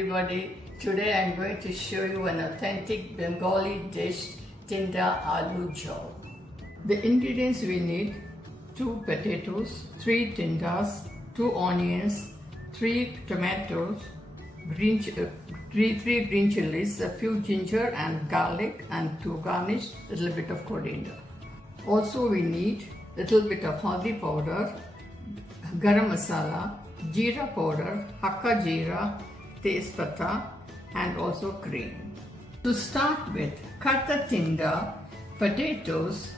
Everybody, today I am going to show you an authentic Bengali dish, Tinda Aaloo Jhaal. The ingredients we need: 2 potatoes, 3 tindas, 2 onions, 3 tomatoes, 3 green chilies, a few ginger and garlic, and to garnish a little bit of coriander. Also we need a little bit of haldi powder, garam masala, jeera powder, hakka jeera, tezpata, and also cream. To start with, cut the tinda, potatoes,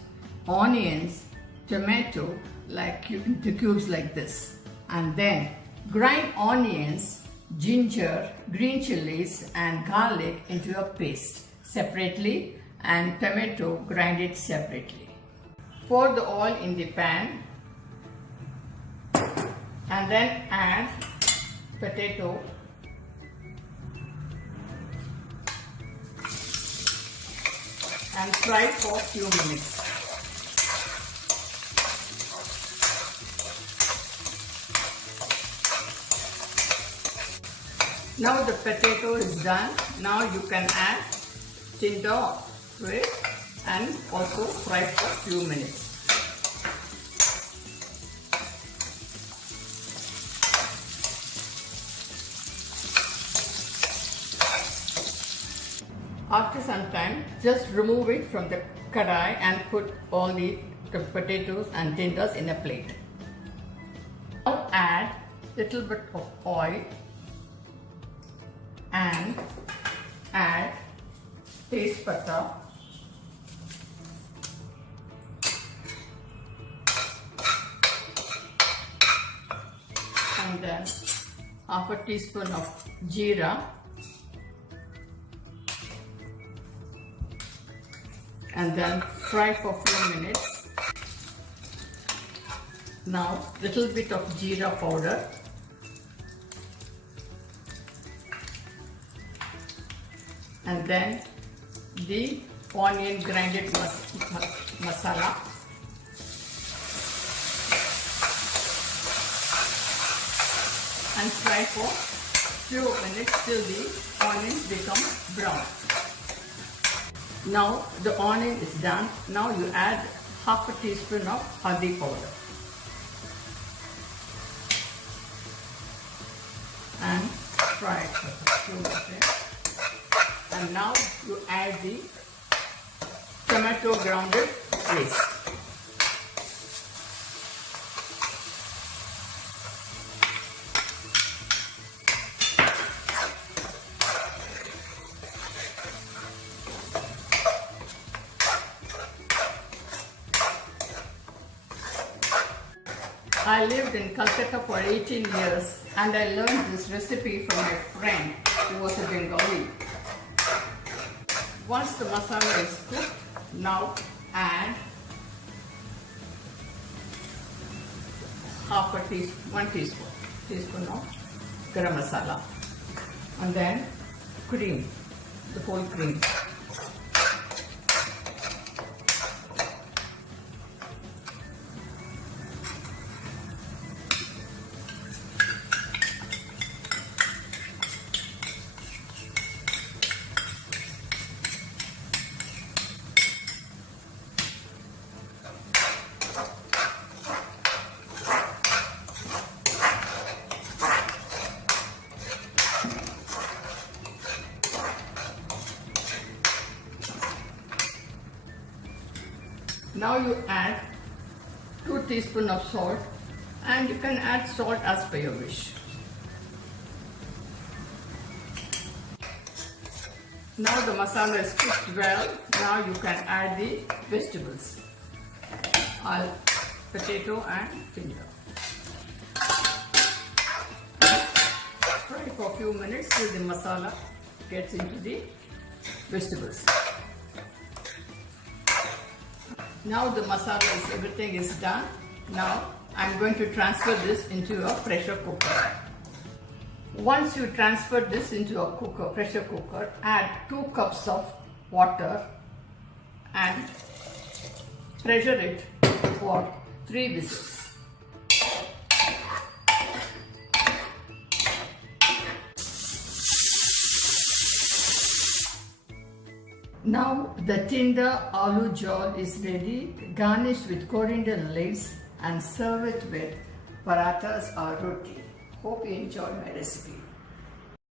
onions, tomato into cubes like this, and then grind onions, ginger, green chilies and garlic into a paste separately, and tomato grind it separately. Pour the oil in the pan and then add potato and fry for a few minutes. Now the potato is done. Now you can add tinda to it and also fry for a few minutes. After some time, just remove it from the kadai and put all the potatoes and tindas in a plate. Now add little bit of oil and add tezpata, and then half a teaspoon of jeera, and then fry for a few minutes. Now little bit of jeera powder, and then the onion grinded masala, and fry for few minutes till the onions become brown. Now the onion is done. Now you add half a teaspoon of haldi powder and fry it for a few minutes. And now you add the tomato grounded paste. I lived in Calcutta for 18 years and I learned this recipe from my friend who was a Bengali. Once the masala is cooked, now add one teaspoon of garam masala, and then cream, the whole cream. Now you add 2 teaspoons of salt, and you can add salt as per your wish. Now the masala is cooked well. Now you can add the vegetables, potato and tinda. Fry for a few minutes till the masala gets into the vegetables. Now the everything is done. Now I'm going to transfer this into a pressure cooker. Once you transfer this into a pressure cooker, add 2 cups of water and pressure it for 3 whistles. Now the Tinda Aaloo Jhaal is ready, garnished with coriander leaves and serve it with parathas or roti. Hope you enjoy my recipe.